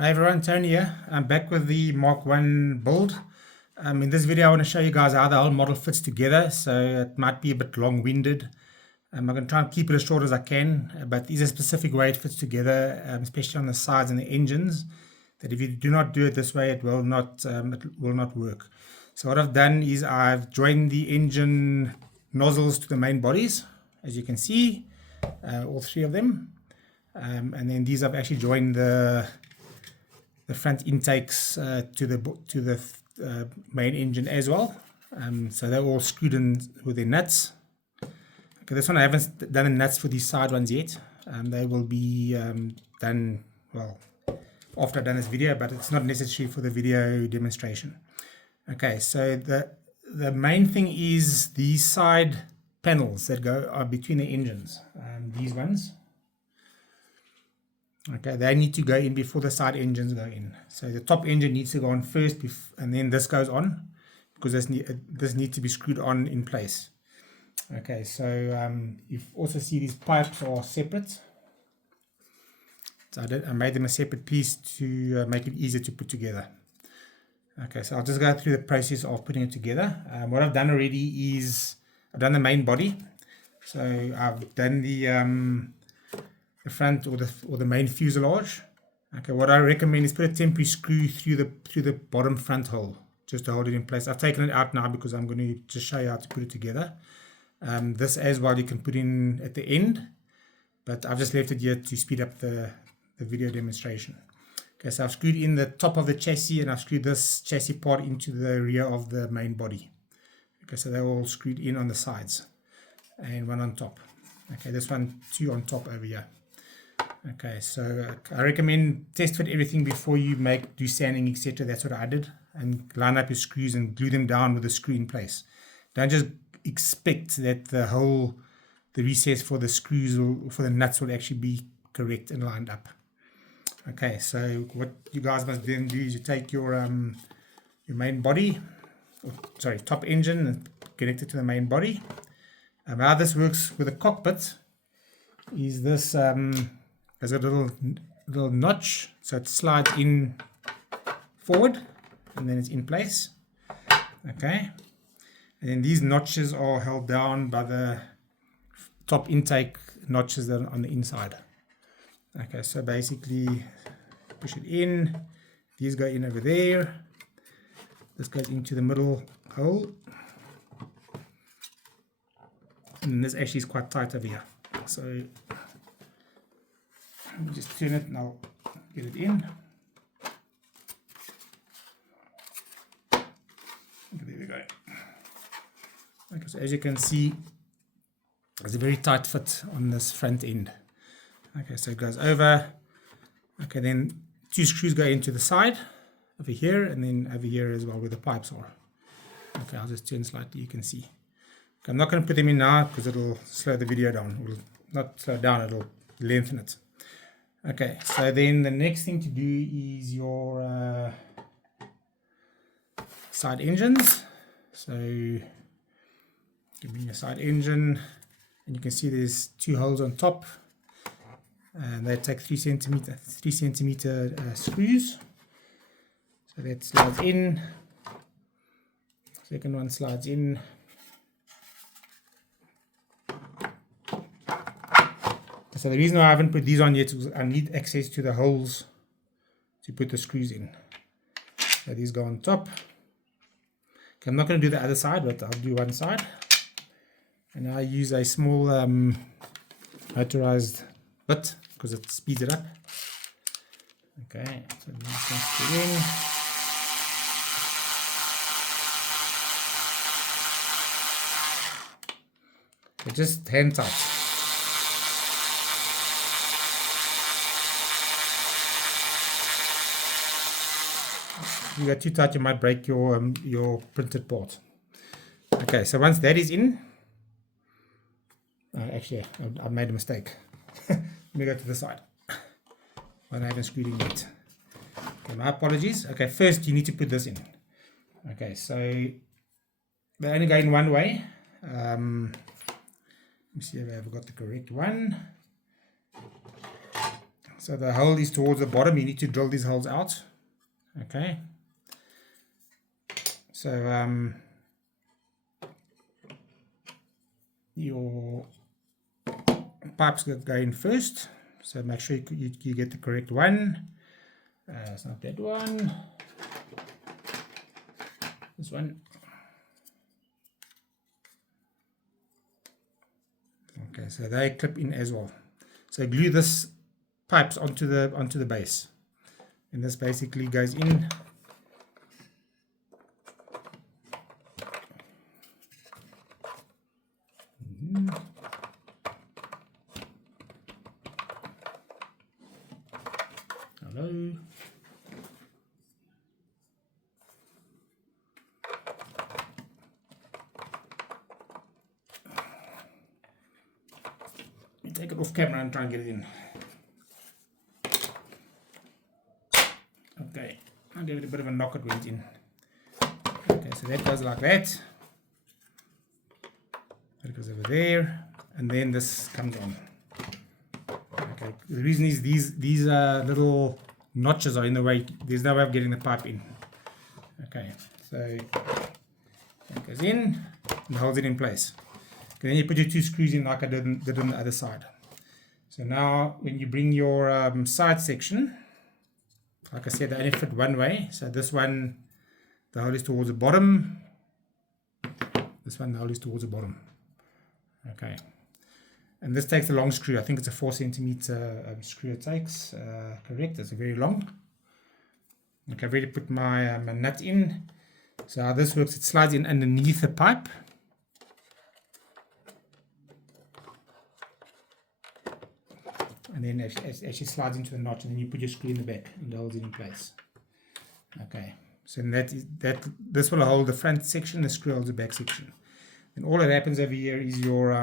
Hi everyone, Tony here. I'm back with the Mark 1 build. In this video I want to show you guys how the whole model fits together, so it might be a bit long-winded. I'm going to try and keep it as short as I can, but there's a specific way it fits together, especially on the sides and the engines, that if you do not do it this way it will not work. So what I've done is I've joined the engine nozzles to the main bodies, as you can see, all three of them, and then these I've actually joined the front intakes to the main engine as well. So they're all screwed in with their nuts. Okay, this one I haven't done the nuts for these side ones yet. They will be done, well, after I've done this video, but it's not necessary for the video demonstration. Okay, so the main thing is these side panels that go between the engines, these ones. Okay, they need to go in before the side engines go in. So the top engine needs to go on first, and then this goes on, because this needs to be screwed on in place. Okay, so you also see these pipes are separate. So I made them a separate piece to make it easier to put together. Okay, so I'll just go through the process of putting it together. What I've done already is I've done the main body. So I've done the front or the main fuselage. Okay, what I recommend is put a temporary screw through the bottom front hole just to hold it in place. I've taken it out now because I'm going to just show you how to put it together. This as well you can put in at the end, but I've just left it here to speed up the video demonstration. Okay, so I've screwed in the top of the chassis, and I've screwed this chassis part into the rear of the main body. Okay, so they're all screwed in on the sides and one on top. Okay, this one two on top over here. Okay, so I recommend test fit everything before you do sanding, etc. That's what I did, and line up your screws and glue them down with the screw in place. Don't just expect that the recess for the screws or for the nuts will actually be correct and lined up. Okay, so what you guys must then do is you take your main body, top engine, and connect it to the main body. How this works with the cockpit is this. There's a little notch, so it slides in forward and then it's in place. Okay, and then these notches are held down by the top intake notches that are on the inside. Okay, so basically push it in, these go in over there, this goes into the middle hole, and this actually is quite tight over here. So let me just turn it and I'll get it in. Okay, there we go. Okay, so as you can see, there's a very tight fit on this front end. Okay, so it goes over. Okay, then two screws go into the side over here, and then over here as well where the pipes are. Okay, I'll just turn slightly, you can see. Okay, I'm not going to put them in now because it'll slow the video down. It will not slow down, it'll lengthen it. Okay, so then the next thing to do is your side engines. So give me your side engine, and you can see there's two holes on top, and they take 3 centimeter screws. So that slides in. Second one slides in. So the reason why I haven't put these on yet is I need access to the holes to put the screws in. So these go on top. Okay, I'm not going to do the other side, but I'll do one side. And I use a small motorized bit because it speeds it up. Okay, so let's put it in. Okay, just hand tight. If you go too tight, you might break your printed part. Okay, so once that is in, actually I made a mistake. Let me go to the side. Well, I haven't screwed in yet. Okay, my apologies. Okay, first you need to put this in. Okay, so they only go in one way. Let me see if I've got the correct one. So the hole is towards the bottom. You need to drill these holes out. Okay. So your pipes go in first. So make sure you get the correct one. It's not that one. This one. Okay, so they clip in as well. So glue this pipes onto the base, and this basically goes in. Hello. Take it off camera and try and get it in. Okay, I'll give it a bit of a knock, it went in. Okay, so that goes like that. That goes over there, and then this comes on. Okay, the reason is these little notches are in the way. There's no way of getting the pipe in. Okay, so that goes in and holds it in place. Okay, then you put your 2 screws in like I did on the other side. So now when you bring your side section, like I said, they only fit one way. So this one, the hole is towards the bottom. This one, the hole is towards the bottom. Okay. And this takes a long screw. I think it's a 4 centimeter screw it takes. Correct, it's very long. Okay, I've already put my nut in. So how this works, it slides in underneath the pipe. And then it actually slides into the notch, and then you put your screw in the back and holds it in place. Okay, so this will hold the front section, the screw holds the back section. And all that happens over here is your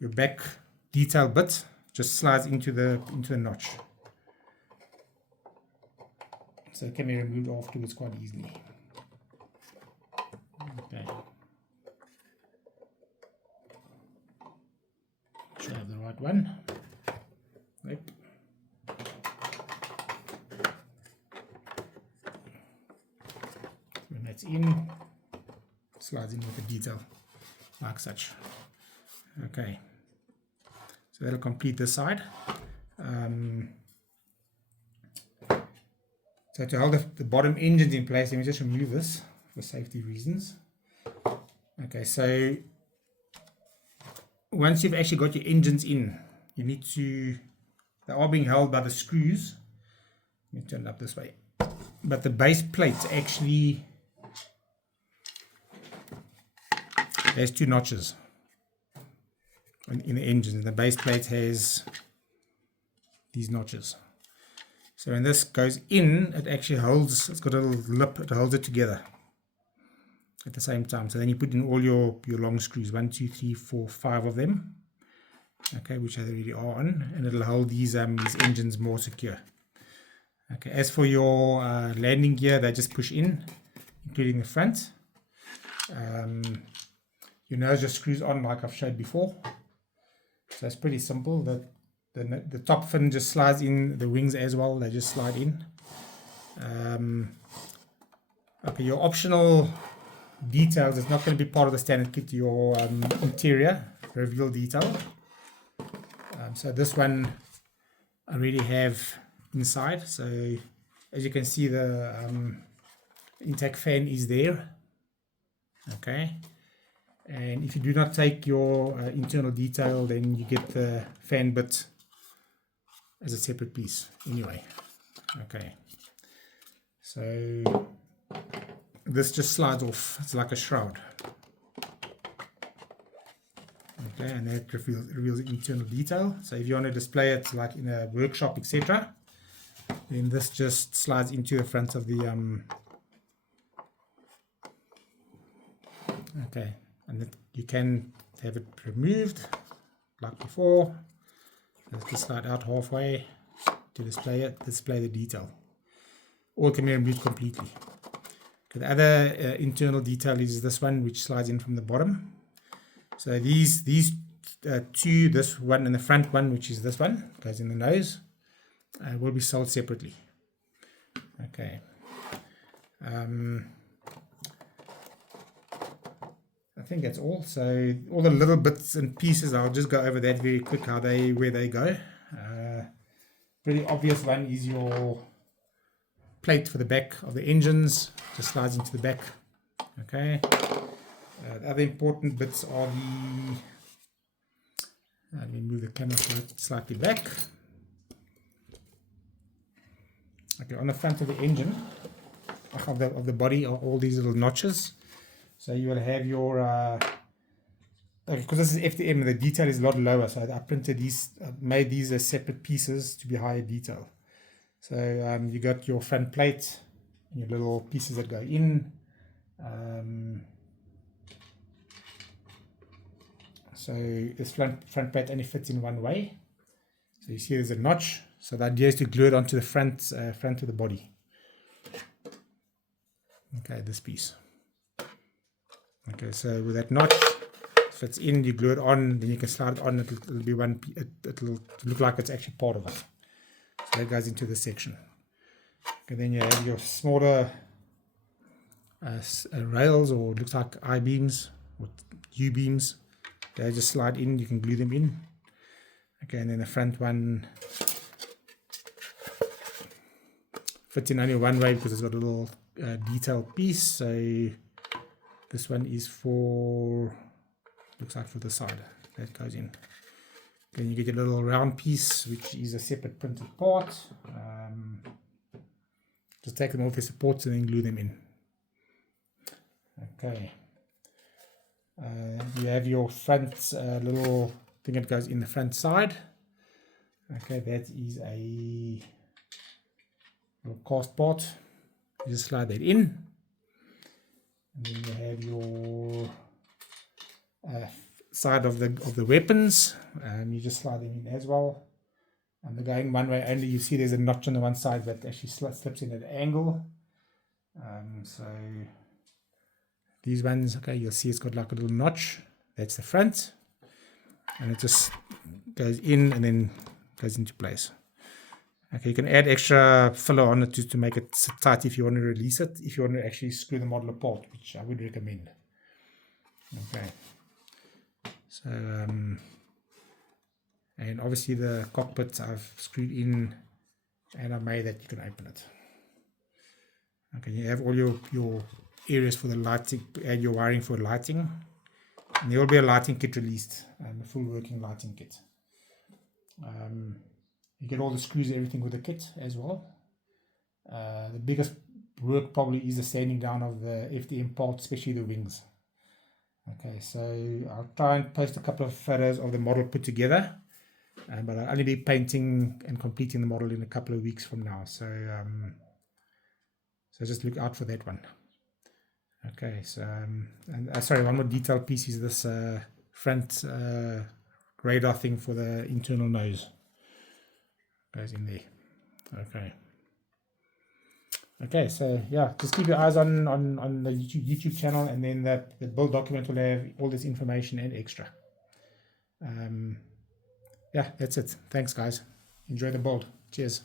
back detail bit just slides into the notch. So it can be removed afterwards quite easily. Okay. Should I have the right one? Nope. When that's in, slides in with the detail like such. Okay, so that'll complete this side. So to hold the bottom engines in place, let me just remove this for safety reasons. Okay, so once you've actually got your engines in, you need to, they are being held by the screws. Let me turn it up this way. But the base plate actually has 2 notches in the engine. The base plate has these notches. So when this goes in, it actually holds, it's got a little lip, it holds it together at the same time. So then you put in all your long screws, 1, 2, 3, 4, 5 of them. Okay, which they already are on, and it'll hold these engines more secure. Okay, as for your landing gear, they just push in, including the front. Your nose just screws on like I've showed before. So it's pretty simple. The top fin just slides in, the wings as well, they just slide in. Okay, your optional details is not going to be part of the standard kit, your interior reveal detail. So this one I already have inside. So as you can see, the intake fan is there. Okay, and if you do not take your internal detail, then you get the fan bit as a separate piece anyway. Okay, so this just slides off, it's like a shroud. Okay, and that reveals the internal detail. So if you want to display it like in a workshop, etc., then this just slides into the front of the okay, and you can have it removed like before. Let's just slide out halfway to display the detail, or it can be removed completely. Okay, the other internal detail is this one, which slides in from the bottom. So these 2, this one and the front one, which is this one, goes in the nose. will be sold separately. Okay. I think that's all. So all the little bits and pieces, I'll just go over that very quick, where they go. Pretty obvious one is your plate for the back of the engines, just slides into the back. Okay. The other important bits are let me move the camera slightly back. Okay, on the front of the engine, of the body, are all these little notches. So you will have your, because this is FDM, the detail is a lot lower. So I printed these, made these as separate pieces to be higher detail. So you got your front plate, and your little pieces that go in. So this front plate only fits in one way. So you see there's a notch. So the idea is to glue it onto the front of the body. Okay, this piece. Okay, so with that notch, fits in, you glue it on, then you can slide it on, it'll be it'll look like it's actually part of it. So that goes into this section. Okay, then you have your smaller rails, or it looks like I-beams or U-beams. They just slide in, you can glue them in. Okay, and then the front one fits in only one way because it's got a little detailed piece. So this one is for, looks like for the side, that goes in. Then you get your little round piece, which is a separate printed part. Just take them off the supports and then glue them in. Okay. You have your front little thing that goes in the front side. Okay, that is a little cast part. You just slide that in. And then you have your side of the weapons. You just slide them in as well. And they're going one way only. You see there's a notch on the one side that actually slips in at an angle. So these ones, okay, you'll see it's got like a little notch. That's the front. And it just goes in and then goes into place. Okay, you can add extra filler on it just to make it sit tight if you want to release it, if you want to actually screw the model apart, which I would recommend. Okay. So, and obviously the cockpit I've screwed in and I made that you can open it. Okay, you have all your areas for the lighting, add your wiring for lighting. And there will be a lighting kit released, a full working lighting kit. You get all the screws and everything with the kit as well. The biggest work probably is the sanding down of the FDM parts, especially the wings. Okay, so I'll try and post a couple of photos of the model put together, but I'll only be painting and completing the model in a couple of weeks from now. So, so just look out for that one. Okay, so and sorry, one more detailed piece is this front radar thing for the internal nose. Goes in there. Okay, so yeah, just keep your eyes on the YouTube channel, and then the build document will have all this information and extra. Yeah, that's it. Thanks guys, enjoy the build. Cheers.